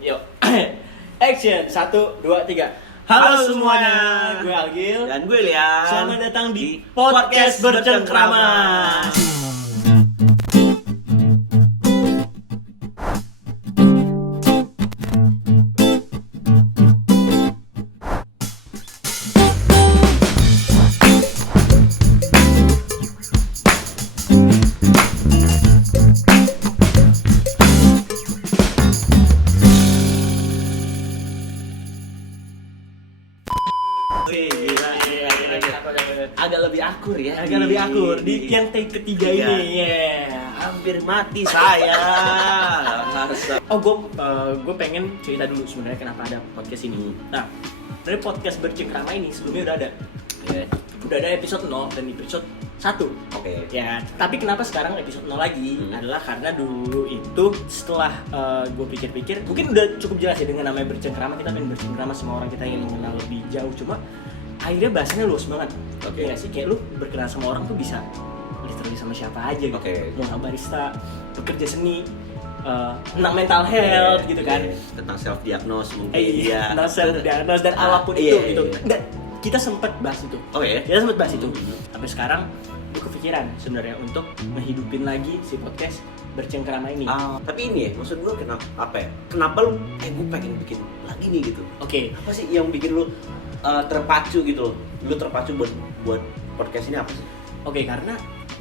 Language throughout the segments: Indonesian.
Yuk. Action. 1, 2, 3. Halo semuanya. Gue Algil. Dan gue Lian. Selamat datang di Podcast Bercengkrama. Agak lebih akur ya. Agak lebih akur di yang take ketiga ini. Hampir mati saya. Oh, gue pengen cerita dulu sebenarnya kenapa ada podcast ini. Nah, dari podcast Bercengkrama ini sebelumnya udah ada. Udah ada episode 0 dan episode 1. Oke. Ya, tapi kenapa sekarang episode 0 lagi? Adalah karena dulu itu setelah gue pikir-pikir, mungkin udah cukup jelas ya dengan namanya Bercengkrama, kita pengen bercengkrama sama orang, kita ingin mengenal lebih jauh. Cuma akhirnya bahasanya luas banget. Oke. Ya sih, kayak lu berkenalan sama orang tuh bisa literally sama siapa aja gitu. Oke. Mau barista, pekerja seni, tentang mental health gitu kan. Tentang self diagnose mungkin. Iya, tentang self diagnose dan apapun itu gitu. Dan kita sempat bahas itu. Oh ya? Kita sempat bahas itu. Sampai sekarang gue kepikiran sebenarnya untuk menghidupin lagi si podcast Bercengkrama ini. Tapi ini ya, maksud gue kenapa lu gue pengen bikin lagi nih gitu. Oke. Apa sih yang bikin lu terpacu gitu? Lu terpacu buat podcast ini apa sih? Oke, karena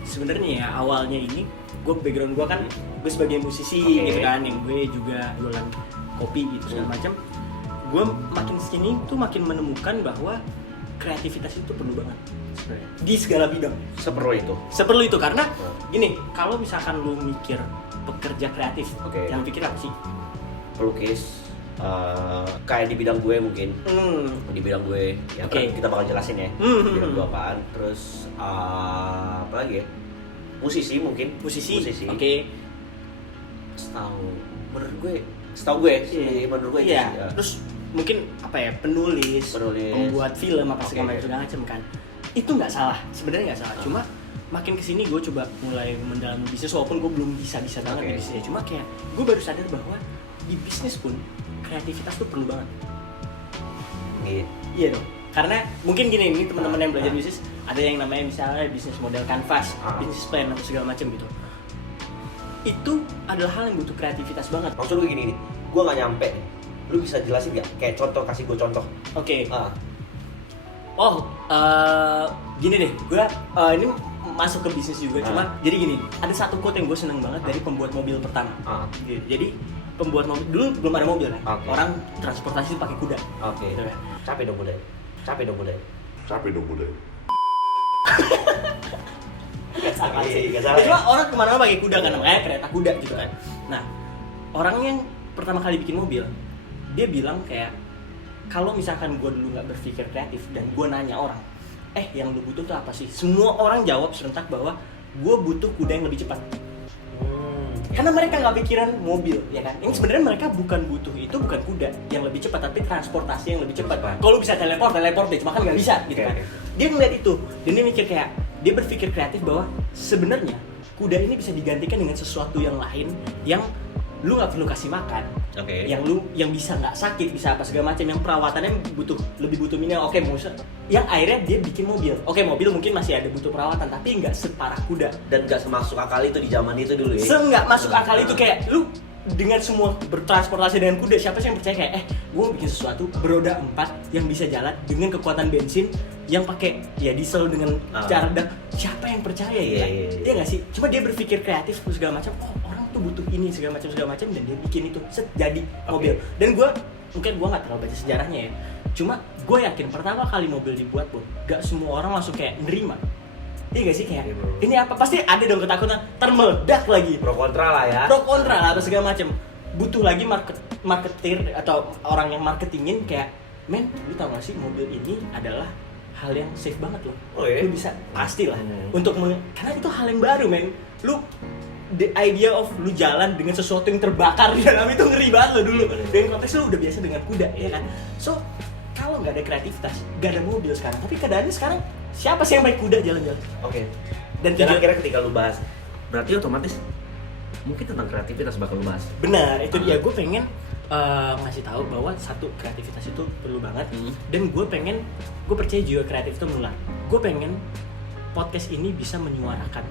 sebenarnya ya awalnya ini background gue kan gue sebagai musisi gitu kan, yang gue juga jualan kopi gitu segala macam. Gue makin sini tuh makin menemukan bahwa kreativitas itu perlu banget sebenarnya di segala bidang. Seperlu itu karena gini, kalau misalkan lu mikir pekerja kreatif, yang pikir apa sih? Pelukis, kayak di bidang gue mungkin. Di bidang gue ya kita bakal jelasin ya. Bidang gue apaan. Terus apa lagi ya? Musisi mungkin. Musisi. Oke. Setahu gue iya. Terus mungkin apa ya, penulis. Pembuat film apa segala macam kan. Itu nggak salah, sebenarnya nggak salah. Cuma makin kesini gue coba mulai mendalami bisnis, walaupun gue belum bisa banget di bisnisnya. Cuma kayak gue baru sadar bahwa di bisnis pun kreativitas tuh perlu banget. Iya dong. Karena mungkin gini, ini teman-teman yang belajar bisnis, ada yang namanya misalnya bisnis model canvas, bisnis plan atau segala macam gitu. Itu adalah hal yang butuh kreativitas banget. Maksud gue gini nih, gue nggak nyampe. Lu bisa jelasin nggak? Kayak contoh, kasih gue contoh. Oke. Gini deh, gue ini masuk ke bisnis juga. Cuma jadi gini, ada satu quote yang gue seneng banget dari pembuat mobil pertama. Jadi pembuat mobil dulu belum ada mobil kan, orang transportasi itu pakai kuda. Gitu kan. Capek dong budaya. Gak salah sih. Cuma orang kemana-mana pakai kuda kan, namanya kereta kuda gitu kan. Nah, orang yang pertama kali bikin mobil, dia bilang kayak, kalau misalkan gue dulu nggak berpikir kreatif dan gue nanya orang, yang lu butuh tuh apa sih? Semua orang jawab serentak bahwa gue butuh kuda yang lebih cepat. Karena mereka nggak pikiran mobil, ya kan? Yang sebenarnya mereka bukan butuh itu, bukan kuda yang lebih cepat, tapi transportasi yang lebih cepat. Kalau bisa teleport deh, cuma kan nggak bisa, gitu kan? Dia ngeliat itu, dan dia mikir kayak, dia berpikir kreatif bahwa sebenarnya kuda ini bisa digantikan dengan sesuatu yang lain yang lu nggak perlu kasih makan, yang bisa nggak sakit, bisa apa segala macam, yang perawatannya lebih butuh minimal. Yang akhirnya dia bikin mobil. Mobil mungkin masih ada butuh perawatan, tapi nggak separah kuda dan nggak semasuk akal itu di zaman itu dulu ya. Nggak masuk akal itu, kayak lu dengan semua bertransportasi dengan kuda, siapa sih yang percaya kayak gue bikin sesuatu beroda 4 yang bisa jalan dengan kekuatan bensin yang pakai ya diesel dengan cara siapa yang percaya ya? Dia nggak sih? Cuma dia berpikir kreatif segala macam. Orang tuh butuh ini segala macam dan dia bikin itu jadi mobil. Dan gue nggak terlalu baca sejarahnya ya. Cuma gue yakin pertama kali mobil dibuat pun gak semua orang langsung kayak nerima. Iya gak sih, kayak ini apa, pasti ada dong ketakutan termeledak lagi, pro kontra lah apa segala macam. Butuh lagi marketer atau orang yang marketingin kayak, men, lu tau gak sih mobil ini adalah hal yang safe banget loh. Lu bisa pastilah karena itu hal yang baru, men. Lu the idea of lu jalan dengan sesuatu yang terbakar di dalam itu ngeri banget lo dulu. Dengan konteks lu udah biasa dengan kuda, ya kan? So kalau nggak ada kreativitas, nggak ada mobil sekarang. Tapi keadaannya sekarang, siapa sih yang pakai kuda jalan-jalan? Dan akhirnya ketika lu bahas, berarti otomatis mungkin tentang kreativitas bakal lu bahas. Benar, itu dia. Gue pengen ngasih tahu bahwa satu, kreativitas itu perlu banget. Dan gue percaya juga kreatif itu menular. Gue pengen podcast ini bisa menyuarakan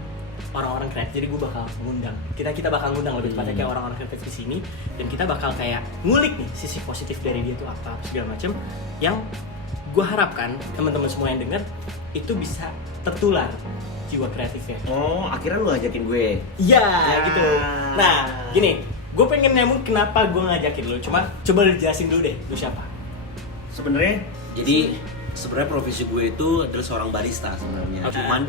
orang-orang kreatif. Jadi gue bakal ngundang, kita bakal ngundang lebih tepatnya kayak orang-orang kreatif di sini, dan kita bakal kayak ngulik nih sisi positif dari dia tuh apa segala macem, yang gue harapkan teman-teman semua yang denger itu bisa tertular jiwa kreatifnya. Oh, akhirnya lu ngajakin gue. Iya, gitu. Nah, gini, gue pengen nyambung kenapa gue ngajakin lu. Coba lu jelasin dulu deh, lu siapa? Jadi sebenarnya profesi gue itu adalah seorang barista sebenarnya. Cuman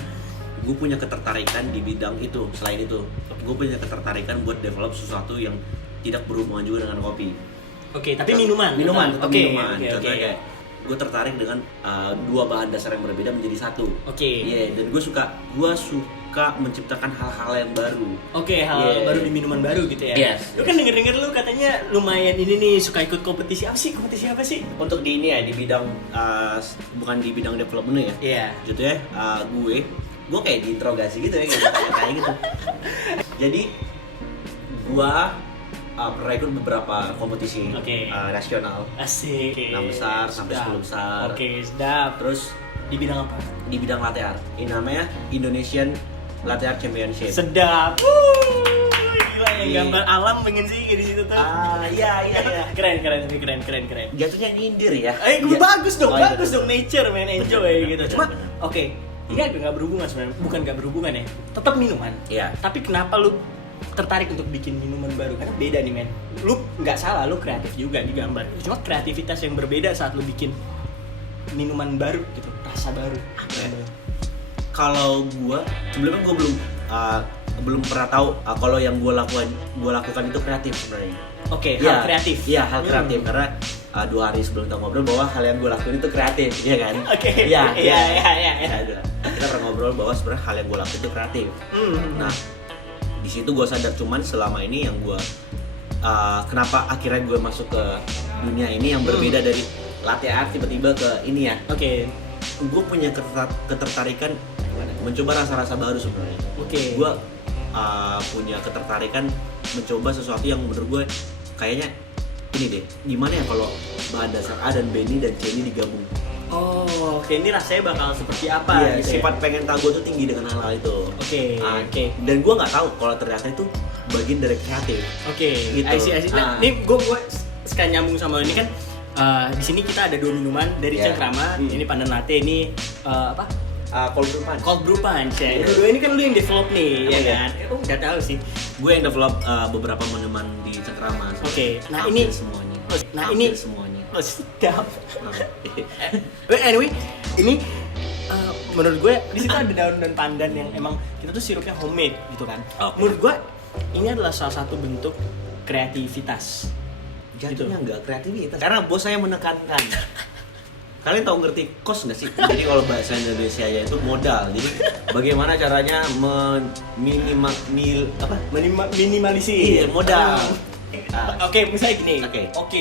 gue punya ketertarikan di bidang itu. Selain itu, gue punya ketertarikan buat develop sesuatu yang tidak berhubungan juga dengan kopi. Oke, tapi minuman. Tetap minuman. Oke. Contohnya kayak gue tertarik dengan dua bahan dasar yang berbeda menjadi satu. Oke. Iya, dan gue suka menciptakan hal-hal yang baru. Oke, hal baru di minuman baru gitu ya. Yes. Lu kan denger lu katanya lumayan ini nih, suka ikut kompetisi. Kompetisi apa sih? Untuk di ini ya, di bidang bukan di bidang development ya. Iya. Jatuhnya gue kayak diinterogasi gitu ya, kayak gitu. Jadi gue pernah ikut beberapa kompetisi nasional. Asik. 6 besar sampai 10 besar. Oke, sedap. Terus Di bidang apa? di bidang latte art. Ini namanya Indonesian Latte Art Championship. Sedap. Gila yang gambar alam pengen sih di situ tuh. Iya. Keren. Jatuhnya nyindir ya. Bagus dong, iya. bagus dong, nature man, enjoy gitu. Cuma ini agak nggak berhubungan sebenarnya, bukan nggak berhubungan ya, tetap minuman. Iya. Tapi kenapa lu tertarik untuk bikin minuman baru? Karena beda nih men. Lu nggak salah, lu kreatif juga di gambar. Cuma kreativitas yang berbeda saat lu bikin minuman baru gitu, rasa baru. Kalau gue sebelumnya gue belum pernah tahu kalau yang gue lakukan itu kreatif sebenarnya. Hal kreatif. Iya, hal kreatif karena 2 hari sebelum kita ngobrol bahwa hal yang gue lakuin itu kreatif, iya kan? Iya. Kita pernah ngobrol bahwa sebenarnya hal yang gue lakuin itu kreatif. Nah, di situ gue sadar cuman selama ini yang gue kenapa akhirnya gue masuk ke dunia ini yang berbeda dari latte art tiba-tiba ke ini ya. Gue punya ketertarikan mencoba rasa-rasa baru sebenarnya. Gue punya ketertarikan mencoba sesuatu yang menurut gue kayaknya ini deh, gimana ya kalau bahan dasar A dan B ini dan C ini digabung. Ini rasanya bakal seperti apa? Gitu sifat pengen tahu gue tuh tinggi dengan hal-hal itu. Dan gue nggak tahu kalau ternyata itu bagian dari kreatif. Gitu. I see. Nah, ini gue sekalian nyambung sama ini kan. Di sini kita ada 2 minuman dari Cengkrama. Ini pandan latte, ini apa? Cold brew punch ya. Dua ini kan lu yang develop nih, ya kan? Udah tahu sih. Gue yang develop beberapa minuman di Cengkrama. Nah ini semuanya. Semuanya. Sedap. Anyway, ini menurut gue di situ ada daun pandan yang emang kita tuh sirupnya homemade gitu kan. Menurut gue ini adalah salah satu bentuk kreativitas. Jatuhnya enggak kreativitas karena bos saya menekankan. Kalian tahu ngerti kos nggak sih? Jadi kalau bahasa Indonesia ya itu modal. Jadi bagaimana caranya minimalisir modal. Misalnya gini.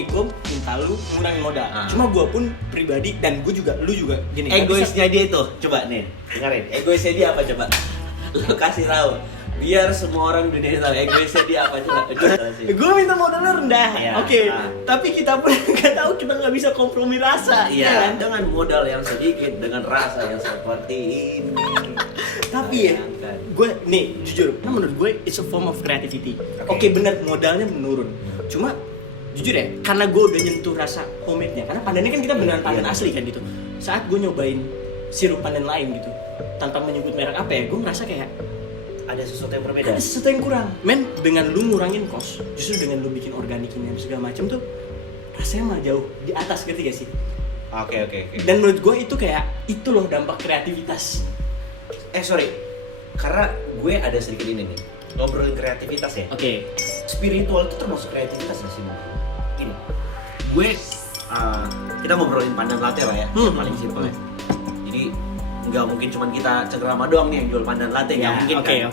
Gue minta lu ngurangin modal. Cuma gue pun pribadi dan lu juga gini. Egoisnya dia itu, coba nih, dengerin. Egoisnya dia apa coba? Lu kasih tahu. Biar semua orang dunia tahu egoisnya dia apa coba. Gue minta modalnya rendah. Tapi kita pun nggak tahu, kita nggak bisa kompromi rasa. Iya. Dengan modal yang sedikit, dengan rasa yang seperti ini. Tapi ya, gue nih jujur, menurut gue it's a form of creativity. Bener modalnya menurun. Cuma jujur ya, karena gue udah nyentuh rasa homemade-nya. Karena pandannya kan kita beneran pandan asli kan gitu. Saat gue nyobain sirup pandan lain gitu, tanpa menyebut merek apa ya, gue merasa kayak ada sesuatu yang berbeda. Ada sesuatu yang kurang. Men, dengan lu ngurangin cost, justru dengan lu bikin organik ini dan segala macam tuh rasanya malah jauh di atas gitu ya sih. Oke. Dan menurut gue itu kayak itu loh dampak kreativitas. Sorry. Karena gue ada sedikit ini nih. Ngobrolin kreativitas ya. Spiritual itu termasuk kreativitas gak sih? Gini. Gue kita ngobrolin pandan latte lah ya, yang paling simpel ya. Jadi nggak mungkin cuma kita Cengkrama doang nih yang jual pandan latte, nggak mungkin kan?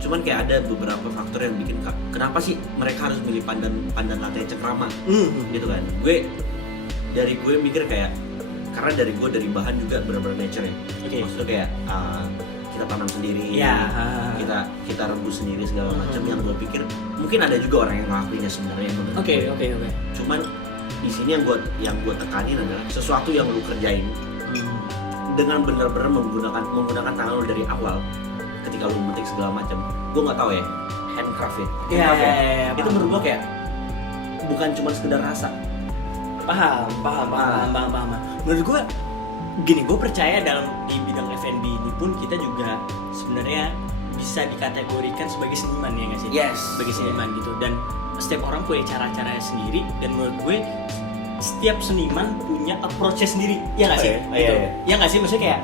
Cuman kayak ada beberapa faktor yang bikin kenapa sih mereka harus milih pandan latte Cengkrama, gitu kan? Gue mikir kayak karena dari bahan juga benar-benar nature ya. Maksudnya kayak kita tanam sendiri, Iya. kita rebus sendiri segala macam. Yang gue pikir mungkin ada juga orang yang ngelakuinnya sebenarnya. Oke. Cuman di sini yang gue tekanin adalah sesuatu yang lu kerjain dengan benar-benar menggunakan tangan lu dari awal. Ketika lu memetik segala macam, gue nggak tahu ya, handcraft ya. Itu menurut gue kayak bukan cuma sekedar rasa. Paham. Menurut gue gini, gue percaya di bidang F&B ini pun kita juga sebenarnya bisa dikategorikan sebagai seniman, ya nggak sih? Yes. Sebagai seniman gitu. Dan setiap orang punya cara-caranya sendiri, dan menurut gue setiap seniman punya approach-nya sendiri, ya nggak sih? Gitu. Ya nggak sih, maksudnya kayak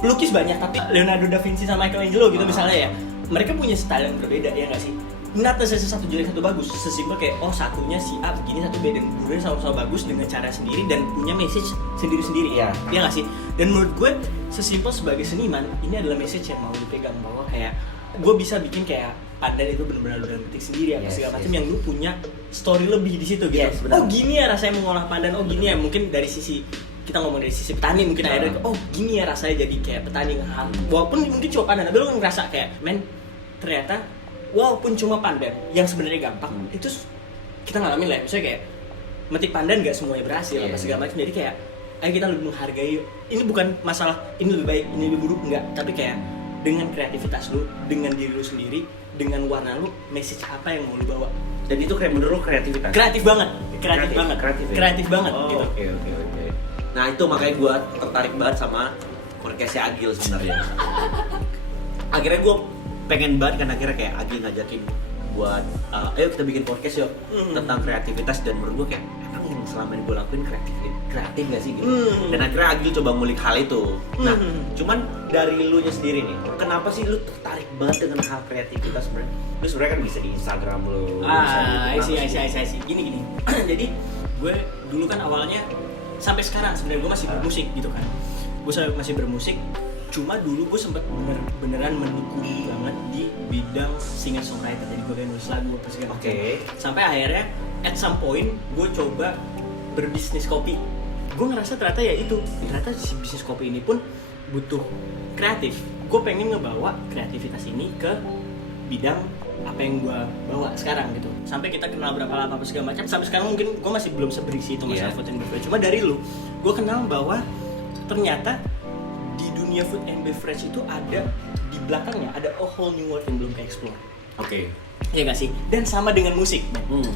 pelukis banyak, tapi Leonardo da Vinci sama Michelangelo gitu misalnya ya, mereka punya style yang berbeda, ya nggak sih? Not necessarily satu jelek satu bagus, sesimpel kayak satunya si A begini, satu B, dan dua sama-sama bagus dengan cara sendiri dan punya message sendiri-sendiri, ya nggak sih? Dan menurut gue sesimpel sebagai seniman ini adalah message yang mau dipegang, bahwa kayak gue bisa bikin kayak pandan itu benar-benar lu dalam petik sendiri apa segala macam, yang lu punya story lebih di situ gitu. Gini ya rasanya mengolah pandan, gini ya mungkin dari sisi kita ngomong dari sisi petani mungkin akhirnya gini ya rasanya jadi kayak petani, walaupun mungkin cuma pandan, tapi lu ngerasa kayak ternyata walaupun cuma pandan yang sebenarnya gampang, itu kita ngalamin lah ya, misalnya kayak metik pandan gak semuanya berhasil apa segala macam, jadi kayak ayo kita lebih menghargai, ini bukan masalah ini lebih baik, ini lebih buruk, enggak, tapi kayak dengan kreativitas lu, dengan diri lu sendiri, dengan warna lu, message apa yang mau lu bawa. Dan itu kayak menurut lu kreativitas? Kreatif banget gitu. Oke. Nah itu makanya gue tertarik banget sama podcastnya Agil sebenarnya. Akhirnya gue pengen banget kan, akhirnya kayak Agil ngajakin buat ayo kita bikin podcast yuk tentang kreativitas, dan menurut gue kayak emang yang selama ini gue lakuin kreatif gak sih gitu. Dan akhirnya Agil coba ngulik hal itu. Nah cuman dari lu nya sendiri nih, kenapa sih lu tertarik banget dengan hal kreativitas sebenarnya? Lu sebenarnya kan bisa di Instagram lu. I see. Gini. Jadi gue dulu kan awalnya sampai sekarang sebenarnya gue masih bermusik gitu kan. Gue masih bermusik. Cuma dulu gue sempet beneran menekuni banget di bidang singer songwriter, jadi gue kayak nulis lagu apa segala macam. Sampai akhirnya at some point gue coba berbisnis kopi. Gue ngerasa ternyata si bisnis kopi ini pun butuh kreatif. Gue pengen ngebawa kreativitas ini ke bidang apa yang gue bawa sekarang gitu. Sampai kita kenal berapa lama apa segala macam. Sampai sekarang mungkin gue masih belum seberisi itu masalah food and beverage. Cuma dari lu, gue kenal bahwa ternyata di dunia food and beverage itu ada di belakangnya ada a whole new world yang belum ke-explore. Ya gak sih? Dan sama dengan musik,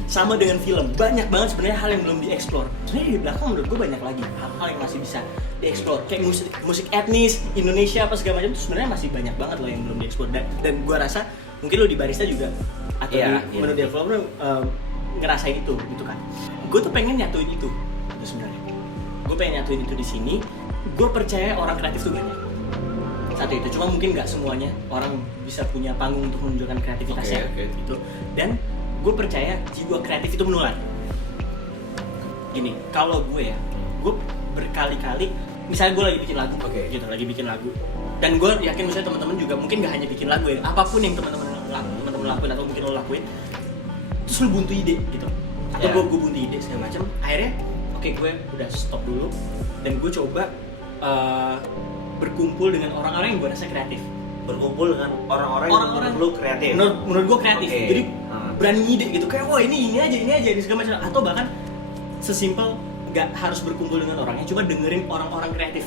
sama dengan film, banyak banget sebenarnya hal yang belum dieksplor. Sebenarnya di belakang menurut gue banyak lagi hal-hal yang masih bisa dieksplor. Kayak musik etnis Indonesia apa segala macam itu sebenarnya masih banyak banget loh yang belum dieksplor. Dan gue rasa mungkin lo di barista juga atau menurut developer ngerasain itu gitu kan. Gue tuh pengen nyatuin itu sebenarnya. Gue pengen nyatuin itu di sini. Gue percaya orang kreatif tuh banyak. Satu itu, cuma mungkin nggak semuanya orang bisa punya panggung untuk menunjukkan kreativitasnya gitu. Dan gue percaya jiwa kreatif itu menular. Gini, kalau gue berkali-kali, misalnya gue lagi bikin lagu, lagi bikin lagu, dan gue yakin misalnya teman-teman juga mungkin nggak hanya bikin lagu ya, apapun yang teman-teman lakuin atau mungkin lo lakuin, terus lo buntu ide gitu, atau gue buntu ide segala macam, akhirnya gue udah stop dulu dan gue coba berkumpul dengan orang-orang yang gue rasa kreatif. Berkumpul dengan orang-orang yang menurut lu kreatif. Menurut gue kreatif. Jadi berani ide gitu, kayak ini aja segala macam. Atau bahkan sesimpel nggak harus berkumpul dengan orangnya, cuma dengerin orang-orang kreatif.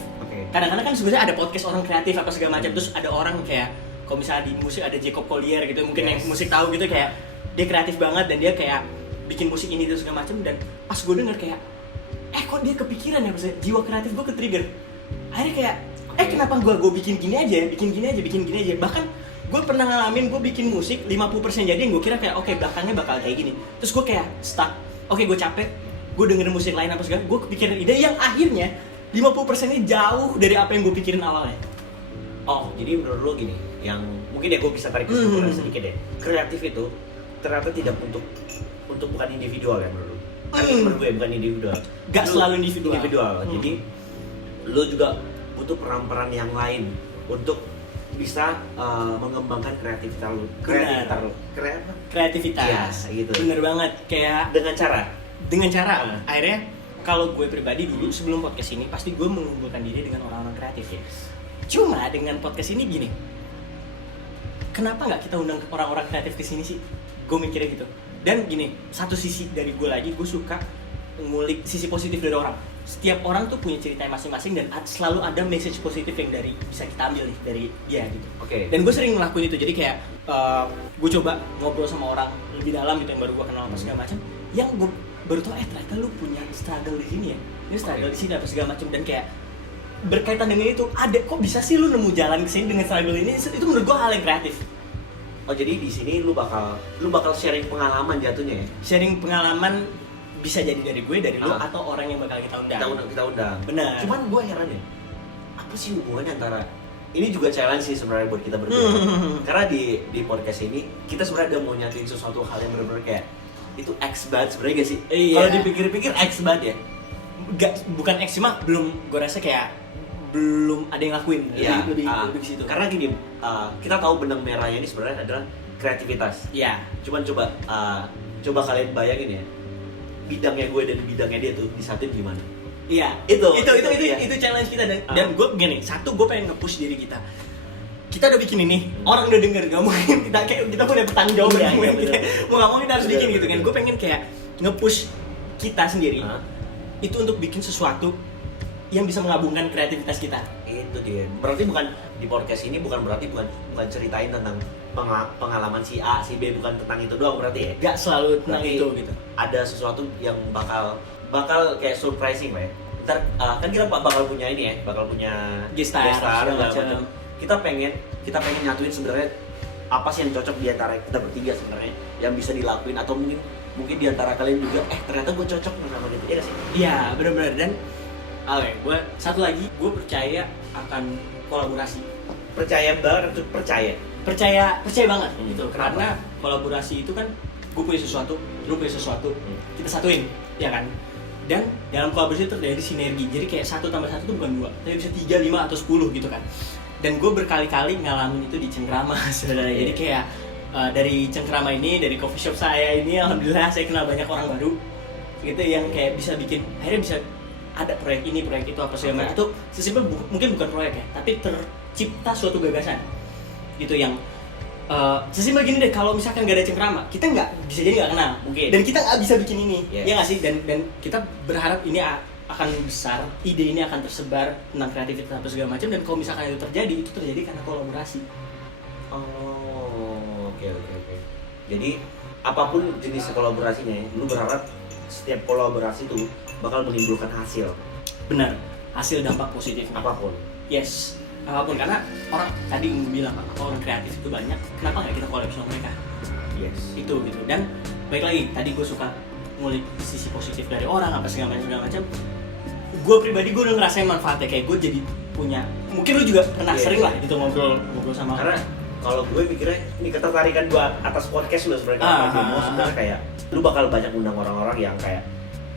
Kadang-kadang kan sebenarnya ada podcast orang kreatif apa segala macam, terus ada orang kayak kalau misalnya di musik ada Jacob Collier gitu, mungkin yang musik tahu gitu, kayak dia kreatif banget dan dia kayak bikin musik ini terus segala macam. Dan pas gue denger kayak kok dia kepikiran ya, maksudnya jiwa kreatif gue ke-trigger. Akhirnya kayak kenapa gue bikin gini aja. Bahkan gue pernah ngalamin gue bikin musik 50% jadi yang gue kira kayak belakangnya bakal kayak gini. Terus gue kayak stuck. Gue capek. Gue dengerin musik lain apa segala. Gue kepikiran ide yang akhirnya 50%-nya jauh dari apa yang gue pikirin awalnya. Jadi menurut lo gini, yang mungkin gue bisa tarik kesimpulan sedikit deh. Kreatif itu ternyata tidak untuk bukan individual ya menurut lo. Menurut gue bukan individual. Gak selalu individual. Jadi lo juga butuh peran-peran yang lain untuk bisa mengembangkan kreativitas lo. Kreativitas. Gitu. Bener banget. Kayak dengan cara. Akhirnya kalau gue pribadi dulu sebelum podcast ini pasti gue mengumpulkan diri dengan orang-orang kreatif. Cuma dengan podcast ini gini, kenapa nggak kita undang orang-orang kreatif ke sini sih? Gue mikirnya gitu. Dan gini, satu sisi dari gue lagi, gue suka ngulik sisi positif dari orang. Setiap orang tuh punya ceritanya masing-masing dan selalu ada message positif yang dari bisa kita ambil nih dari dia gitu. Oke. Dan gue sering ngelakuin itu, jadi kayak gue coba ngobrol sama orang lebih dalam gitu yang baru gue kenal apa segala macam, yang gue baru tau ternyata lu punya struggle di sini ya, ini struggle di sini apa segala macam, dan kayak berkaitan dengan itu ada kok bisa sih lu nemu jalan ke sini dengan struggle ini, itu menurut gue hal yang kreatif. Oh jadi di sini lu bakal sharing pengalaman jatuhnya ya? Sharing pengalaman bisa jadi dari gue, dari lu, Ah. atau orang yang bakal kita undang. Kita undang. Benar. Cuman gue heran ya, apa sih hubungannya antara ini juga challenge sih sebenarnya buat kita berdua. Karena di podcast ini kita sebenarnya udah mau nyatuin sesuatu hal yang benar-benar kayak itu X banget sebenarnya gak sih? Iya. Kalau dipikir-pikir X banget ya. Bukan X mah belum, gue rasa kayak belum ada yang lakuin. Iya. Lebih ke situ. Karena gini, kita tahu benang merahnya ini sebenarnya adalah kreativitas. Iya. Cuman coba kalian bayangin ya, bidangnya gue dan bidangnya dia tuh disatuin gimana? Iya. Itu Challenge kita, dan gue gini, satu gue pengen nge-push diri kita. Kita udah bikin ini, orang udah denger, gak mungkin kita punya pertanggung jawaban. Iya, Mau gak mau kita harus bikin Betul, gitu kan. betul. Gue pengen kayak nge-push kita sendiri itu untuk bikin sesuatu yang bisa mengabungkan kreativitas kita. Itu dia. Berarti bukan di podcast ini bukan ceritain tentang pengalaman si A, si B, bukan tentang itu doang berarti ya? Gak selalu tentang Berarti itu gitu. Ada sesuatu yang bakal kayak surprising lah ya. Ntar kan kita bakal punya ini ya, bakal punya Guest star, segala segala macam. macam. Kita pengen nyatuin sebenarnya apa sih yang cocok di antara kita bertiga sebenarnya yang bisa dilakuin, atau mungkin di antara kalian juga ternyata gue cocok sama gitu ya sih. Iya, benar-benar. Dan gue satu lagi, gue percaya akan kolaborasi. Percaya banget tuh, Percaya banget gitu. Kenapa? Karena kolaborasi itu kan gue punya sesuatu, lu punya sesuatu, kita satuin, ya kan? Dan dalam kolaborasi itu terjadi sinergi. Jadi kayak 1 tambah 1 itu bukan 2, tapi bisa 3, 5 atau 10 gitu kan. Dan gue berkali-kali ngalamin itu di Cengkrama sebenarnya. Jadi kayak dari Cengkrama ini, dari coffee shop saya ini, alhamdulillah saya kenal banyak orang baru gitu yang kayak bisa bikin, akhirnya bisa ada proyek ini, proyek itu, apa segala macam. Itu sesimpel mungkin bukan proyek ya, tapi tercipta suatu gagasan gitu yang sesimpel gini deh. Kalau misalkan gak ada Cengkrama, kita nggak bisa jadi nggak kenal Mungkin. dan kita nggak bisa bikin ini. Yes. Ya nggak sih, dan kita berharap ini akan besar, ide ini akan tersebar tentang kreativitas apa segala macam, dan kalau misalkan itu terjadi karena kolaborasi. Oh, oke. Jadi apapun jenis kolaborasinya ya, lu berharap setiap kolaborasi itu bakal menimbulkan hasil Benar, hasil dampak positif apapun. Yes, apapun. Karena orang tadi bilang orang kreatif itu banyak, kenapa nggak kita collab sama mereka? Yes. Itu gitu. Dan baik lagi, tadi gue suka ngulik sisi positif dari orang apa segala macam. Gue pribadi gue udah ngerasain manfaatnya, kayak gue jadi punya, mungkin lu juga pernah sering lah gitu ngobrol sama Karena kalau gue mikirnya ini ketertarikan gue atas podcast lu sebenarnya demo sebenarnya kayak lu bakal banyak undang orang-orang yang kayak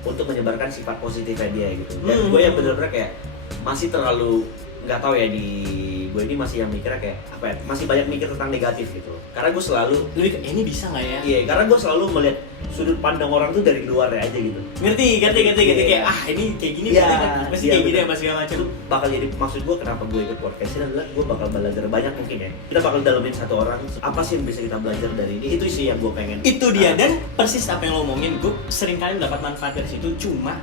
untuk menyebarkan sifat positifnya dia gitu. Dan gue yang bener-bener kayak masih terlalu nggak tahu ya, di gue ini masih yang mikirnya kayak apa ya, masih banyak mikir tentang negatif gitu. Karena gue selalu ini bisa nggak ya? Iya, karena gue selalu melihat sudut pandang orang tuh dari luar aja gitu. Ngerti Iya. kayak ini kayak gini, Iya, pasti iya, kayak gini bener. apa segala macam. Itu bakal jadi, maksud gue kenapa gue ikut podcast ini adalah gue bakal belajar banyak mungkin ya. Kita bakal dalemin satu orang, apa sih yang bisa kita belajar dari ini, itu sih yang gue pengen. Itu dia, dan persis apa yang lo omongin, gue sering kali mendapat manfaat dari situ. Cuma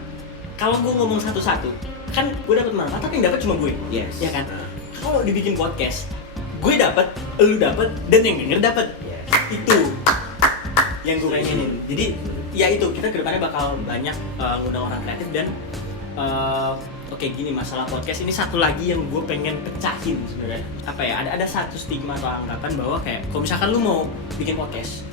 kalau gue ngomong satu-satu, kan gue dapat manfaat, tapi yang dapat cuma gue. Yes. Ya kan? Kalau dibikin podcast, gue dapat, lu dapat, dan yang denger dapat. Yes. Itu yang gue pengenin. Jadi ya itu, kita kedepannya bakal banyak ngundang orang kreatif. Dan oke, gini, masalah podcast ini satu lagi yang gue pengen pecahin sebenarnya. Apa ya, ada satu stigma atau anggapan bahwa kayak kalau misalkan lu mau bikin podcast,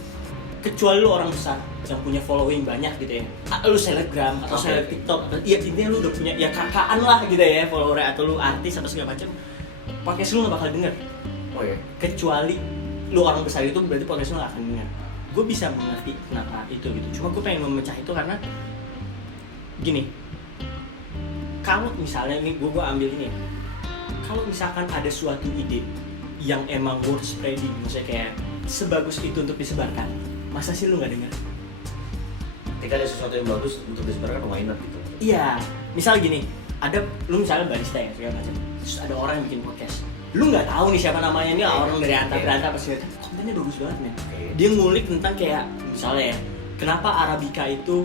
kecuali lu orang besar yang punya following banyak gitu ya, lu selebgram atau seleb TikTok, atau ya intinya lu udah punya ya kakaan lah gitu ya follower, atau lu artis atau segala macam, podcast lu nggak bakal denger. Oh ya. Kecuali lu orang besar, itu berarti podcast lu nggak akan denger. Gue bisa mengerti kenapa itu gitu. Cuma gue pengen memecah itu karena gini, kalau misalnya ini gue ambil ini ya, kalau misalkan ada suatu ide yang emang worth spreading, maksudnya kayak sebagus itu untuk disebarkan, masa sih lu nggak denger? Ketika ada sesuatu yang bagus untuk disebarkan, why not gitu. Iya, misal gini, ada lu misalnya barista ya segala macam, terus ada orang yang bikin podcast, lu nggak tahu nih siapa namanya nih orang dari Oke. berantah pasti kontennya bagus banget nih. Oke. Dia ngulik tentang kayak misalnya ya, kenapa Arabica itu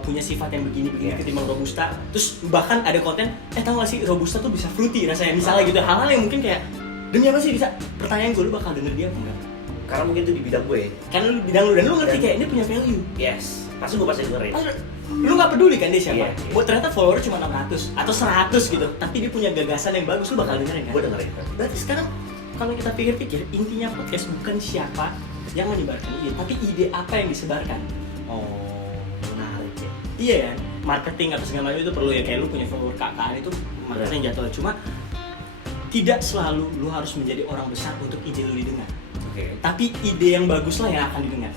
punya sifat yang begini-begini Yes. ketimbang Robusta. Terus bahkan ada konten, tahu gak sih Robusta tuh bisa fruity rasanya misalnya gitu. Hal-hal yang mungkin kayak demi apa sih bisa? Pertanyaan gue, lu bakal denger dia apa enggak? Karena mungkin itu di bidang gue. Kan lu bidang lu dan lu ngerti Dan- kayak ini punya value. Yes. Pasti gue pasti dengerin. Lu gak peduli kan dia siapa? Iya, iya. Buat ternyata follower cuma 600 atau 100 gitu. Tapi dia punya gagasan yang bagus, lu bakal dengerin kan? Gue dengerin. Berarti sekarang kalau kita pikir-pikir, intinya podcast bukan siapa yang menyebarkan ide, tapi ide apa yang disebarkan. Oh, menarik ya. Iya kan? Marketing atau segala macam itu perlu ya, kayak lu punya follower KKN itu marketing jatuh. Cuma tidak selalu lu harus menjadi orang besar untuk ide lu didengar. Oke. Tapi ide yang bagus lah yang akan didengar.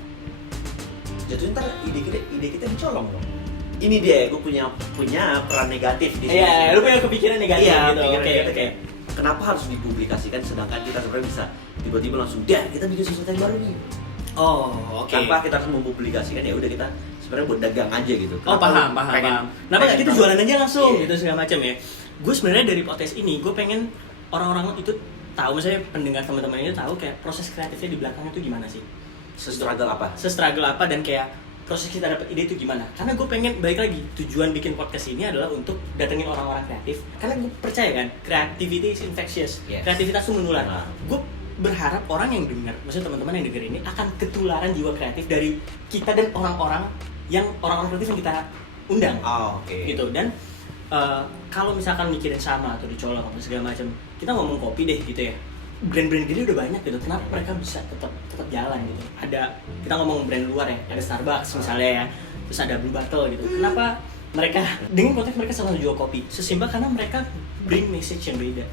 Jatuhnya ntar ide kita dicolong dong. Ini dia, gue punya peran negatif di sini. Iya, lu punya kepikiran negatif Iya, gitu. pikiran Oke, negatif oke. kayak, kenapa harus dipublikasikan sedangkan kita sebenarnya bisa tiba-tiba langsung kita bikin sesuatu yang baru nih. Oh, oke. Tanpa kita harus mempublikasikan, ya udah kita sebenarnya buat dagang aja gitu. Oh, paham. Kenapa nggak kita jualan aja langsung Iya. gitu segala macam ya? Gue sebenarnya dari podcast ini gue pengen orang-orang itu tahu, misalnya pendengar teman-teman ini tahu kayak proses kreatifnya di belakangnya itu gimana sih? Se-struggle apa? Se-struggle apa dan kayak proses kita dapat ide itu gimana? Karena gue pengen balik lagi, tujuan bikin podcast ini adalah untuk datengin orang-orang kreatif. Karena gue percaya kan, creativity is infectious. Yes. Kreativitas itu menular. Nah. Gue berharap orang yang dengar, maksudnya teman-teman yang dengar ini akan ketularan jiwa kreatif dari kita dan orang-orang kreatif yang kita undang. Oh, oke. Gitu. Dan kalau misalkan mikirin sama atau dicolong atau segala macam, kita ngomong kopi deh gitu ya. Brand-brand gini udah banyak gitu. Kenapa mereka bisa tetap jalan gitu? Ada, kita ngomong brand luar ya, ada Starbucks misalnya ya, terus ada Blue Bottle gitu. Kenapa mereka dengan konteks mereka selalu jual kopi? Sesimpel karena mereka bring message yang beda.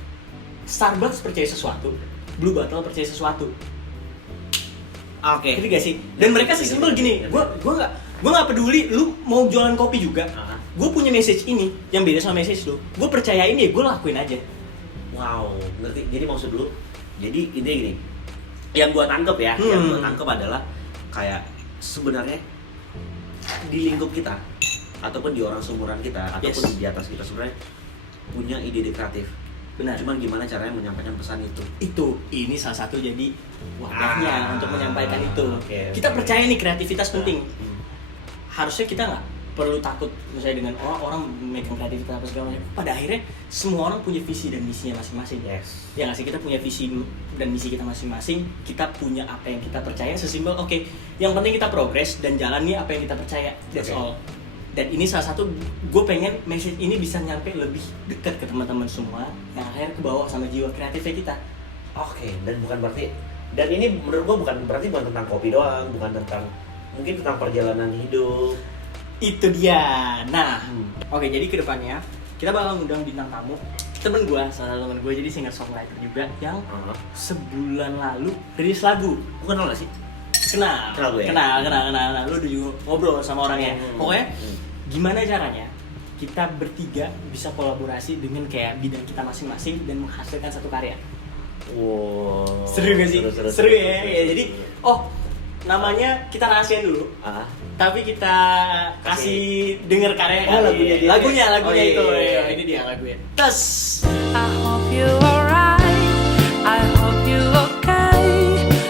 Starbucks percaya sesuatu, Blue Bottle percaya sesuatu. Oke. Ngerti gak sih? Dan mereka sesimpel gini, gua nggak peduli lu mau jualan kopi juga. Gue punya message ini yang beda sama message lu. Gue percaya ini, gue lakuin aja. Wow, ngerti. Jadi maksud lu, jadi ini gini. Yang gua tangkep ya, yang gua tangkep adalah kayak sebenarnya di lingkup kita ataupun di orang seumuran kita ataupun Yes. di atas kita sebenarnya punya ide-ide kreatif. Benar. Cuman gimana caranya menyampaikan pesan itu? Ini salah satu jadi wadahnya untuk menyampaikan itu. Oke, Kita oke. percaya nih kreativitas penting. Hmm. Harusnya kita nggak perlu takut misalnya dengan orang memegang kreativitas apa segala macam. Pada akhirnya semua orang punya visi dan misinya masing-masing. Yes. Ya nggak sih, kita punya visi dan misi kita masing-masing. Kita punya apa yang kita percaya. Sesimpel oke, yang penting kita progres dan jalani apa yang kita percaya. That's Oke. all. Dan ini salah satu, gue pengen message ini bisa nyampe lebih dekat ke teman-teman semua yang akhirnya kebawa sama jiwa kreatifnya kita. Oke, dan bukan berarti, dan ini menurut gua bukan tentang kopi doang, bukan tentang mungkin tentang perjalanan hidup. Itu dia. Nah, Hmm. oke, jadi kedepannya kita bakal ngundang bintang tamu, temen gue, salah satu temen gue, jadi singer songwriter juga yang sebulan lalu rilis lagu. Bukan kenal gak sih? Kenal Kenal gue ya? Kenal. Lu udah juga ngobrol sama orangnya. Pokoknya Hmm. gimana caranya kita bertiga bisa kolaborasi dengan kayak bidang kita masing-masing dan menghasilkan satu karya. Wow. Seru gak sih? Seru ya. Ya, jadi namanya kita rahasiain dulu. Ah. Tapi kita kasih denger karya Oh, lagunya dia. lagunya Oh, iya, itu. iya, iya. Ini dia lagunya. Tes. I hope you alright. I hope you okay.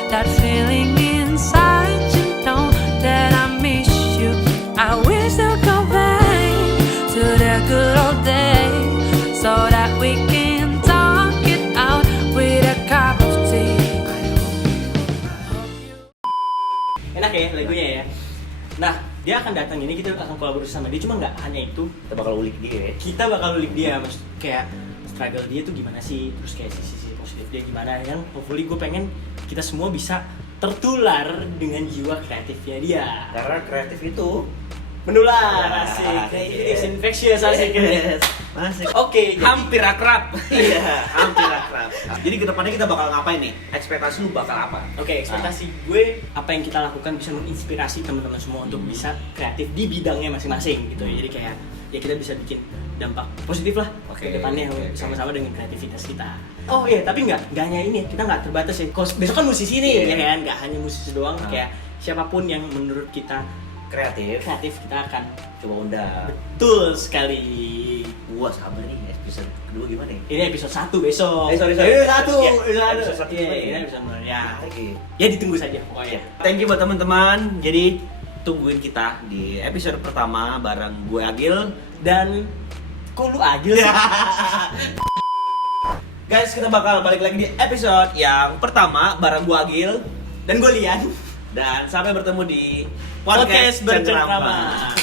That feeling inside you know that I miss you. I wish to go back to the good old days so that we can talk it out with a cup of tea. Enak ya lagunya ya. Nah, dia akan datang ini, kita akan kolaborasi sama dia. Cuma nggak hanya itu, Kita bakal ulik dia ya. kita bakal ulik dia, mas, kayak struggle dia tuh gimana sih, terus kayak sisi positif dia gimana. Yang hopefully gue pengen kita semua bisa tertular dengan jiwa kreatifnya dia. Karena kreatif itu Menular, Ya, asik. Creativity yes. is infectious, asik. Masih. Oke, jadi- Hampir akrab. Iya, hampir akrab. Jadi kedepannya kita bakal ngapain nih? Ekspektasi lu bakal apa? Oke, ekspektasi gue apa yang kita lakukan bisa menginspirasi teman-teman semua untuk bisa kreatif di bidangnya masing-masing gitu ya. Jadi kayak ya kita bisa bikin dampak positif lah Oke, ke depannya oke. sama-sama dengan kreativitas kita. Oh iya, tapi nggak hanya ini, kita nggak terbatas ya. Besok kan musisi nih, Iya. ya kan? Nggak hanya musisi doang, Ah. kayak siapapun yang menurut kita kreatif kita akan coba undang. betul sekali. Gua sabar nih episode kedua gimana ya? Ini episode 1 besok. Sorry. Ini satu. Ya, Episode episode 1 Iya, gimana ini ya? episode mana? Ya. Oke. Ya ditunggu saja pokoknya. Thank you buat teman-teman. Jadi tungguin kita di episode pertama bareng gue Agil. Dan kok lu Agil sih? Guys, kita bakal balik lagi di episode yang pertama bareng gue Agil Dan gue Lian. dan sampai bertemu di Podcast Cengkrama. Bercengkrama.